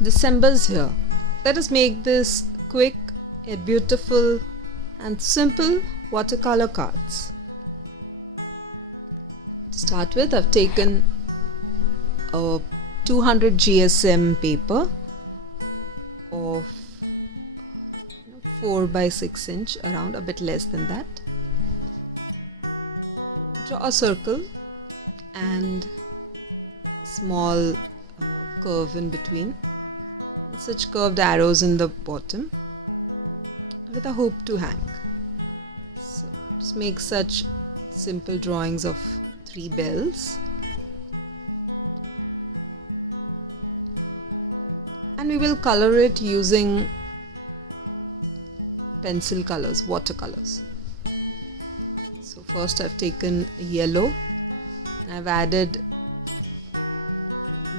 the symbols here. Let us make this quick, yet beautiful and simple watercolor cards. To start with, I've taken a 200 GSM paper of 4 by 6 inch, around a bit less than that. Draw a circle and small curve in between, and such curved arrows in the bottom with a hoop to hang. So just make such simple drawings of 3 bells, and we will color it using pencil colors, watercolors. So first I've taken yellow and I've added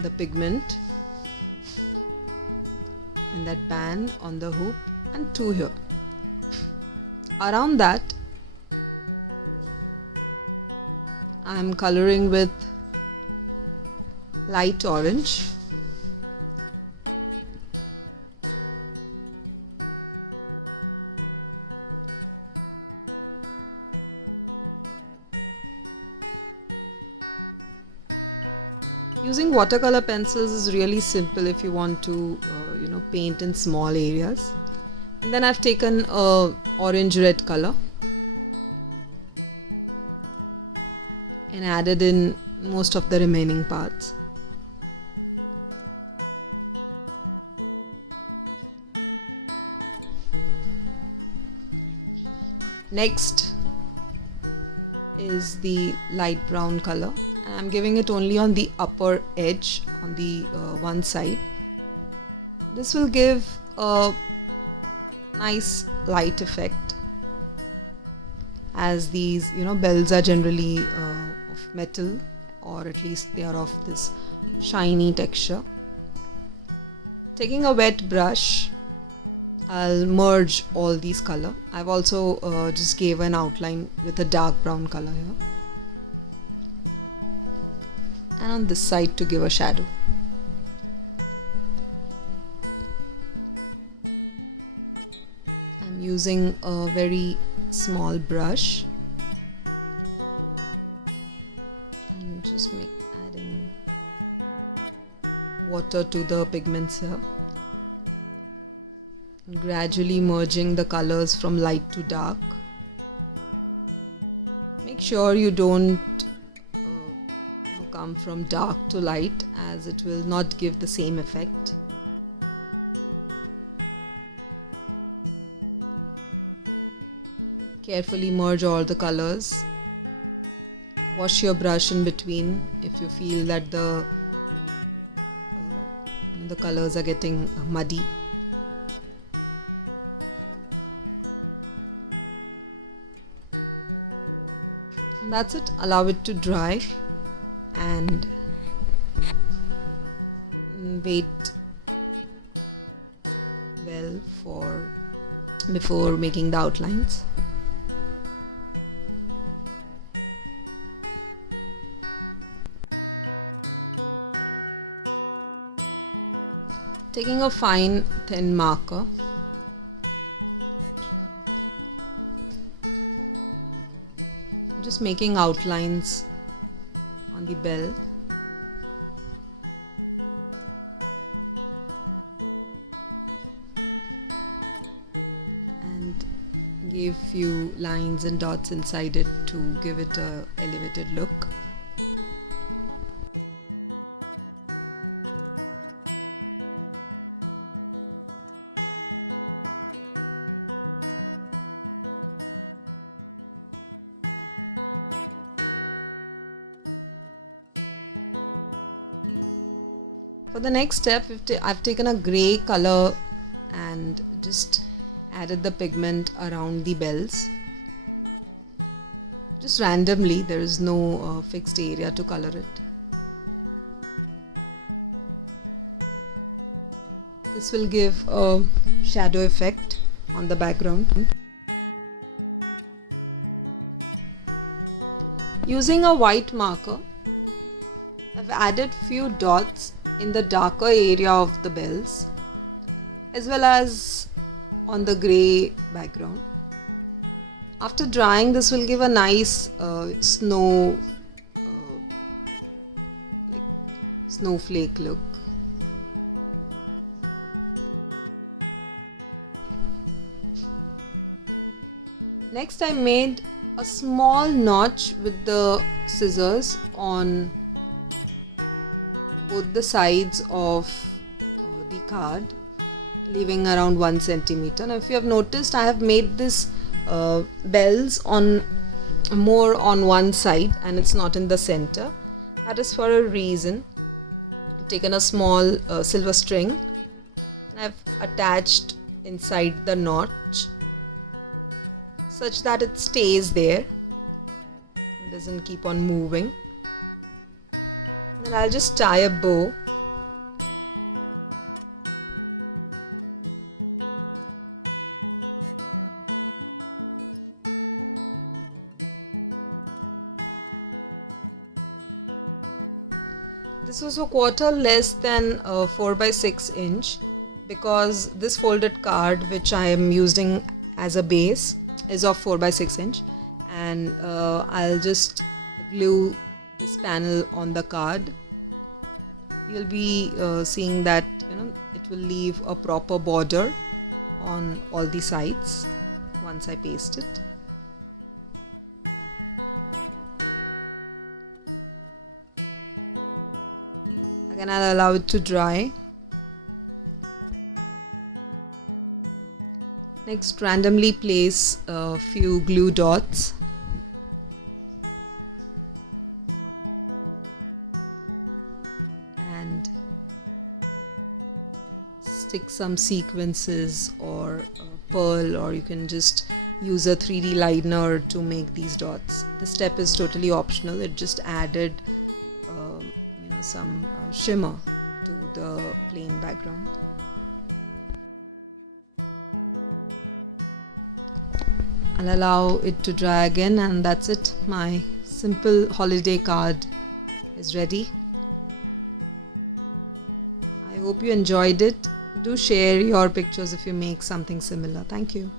the pigment in that band on the hoop and 2 here. Around that I am coloring with light orange. Using watercolor pencils is really simple if you want to paint in small areas. And then I've taken a orange red color and added in most of the remaining parts. Next is the light brown color. I'm giving it only on the upper edge, on the one side. This will give a nice light effect, as these bells are generally of metal, or at least they are of this shiny texture. Taking a wet brush, I'll merge all these color. I've also just gave an outline with a dark brown color here, and on this side to give a shadow. I'm using a very small brush and just adding water to the pigments here, and gradually merging the colors from light to dark. Make sure you don't come from dark to light, as it will not give the same effect. Carefully merge all the colors. Wash your brush in between if you feel that the colors are getting muddy. And that's it. Allow it to dry and wait well before making the outlines. Taking a fine thin marker, just making outlines on the bell. And give few lines and dots inside it to give it a elevated look. For the next step, I've taken a grey color and just added the pigment around the bells. Just randomly, there is no fixed area to color it. This will give a shadow effect on the background. Using a white marker, I've added few dots in the darker area of the bells as well as on the grey background. After drying, this will give a nice like snowflake look. Next, I made a small notch with the scissors on both the sides of the card, leaving around 1 centimeter. Now, if you have noticed, I have made this bells on more on one side and it's not in the center. That is for a reason. I've taken a small silver string and I've attached inside the notch such that it stays there and doesn't keep on moving. Then I'll just tie a bow. This was a quarter less than 4 by 6 inch because this folded card which I am using as a base is of 4 by 6 inch, and I'll just glue this panel on the card. You'll be seeing that it will leave a proper border on all the sides once I paste it. Again, I'll allow it to dry. Next, randomly place a few glue dots. And stick some sequences or pearl, or you can just use a 3D liner to make these dots. This step is totally optional. It just added some shimmer to the plain background. I'll allow it to dry again, and that's it. My simple holiday card is ready. I hope you enjoyed it. Do share your pictures if you make something similar. Thank you.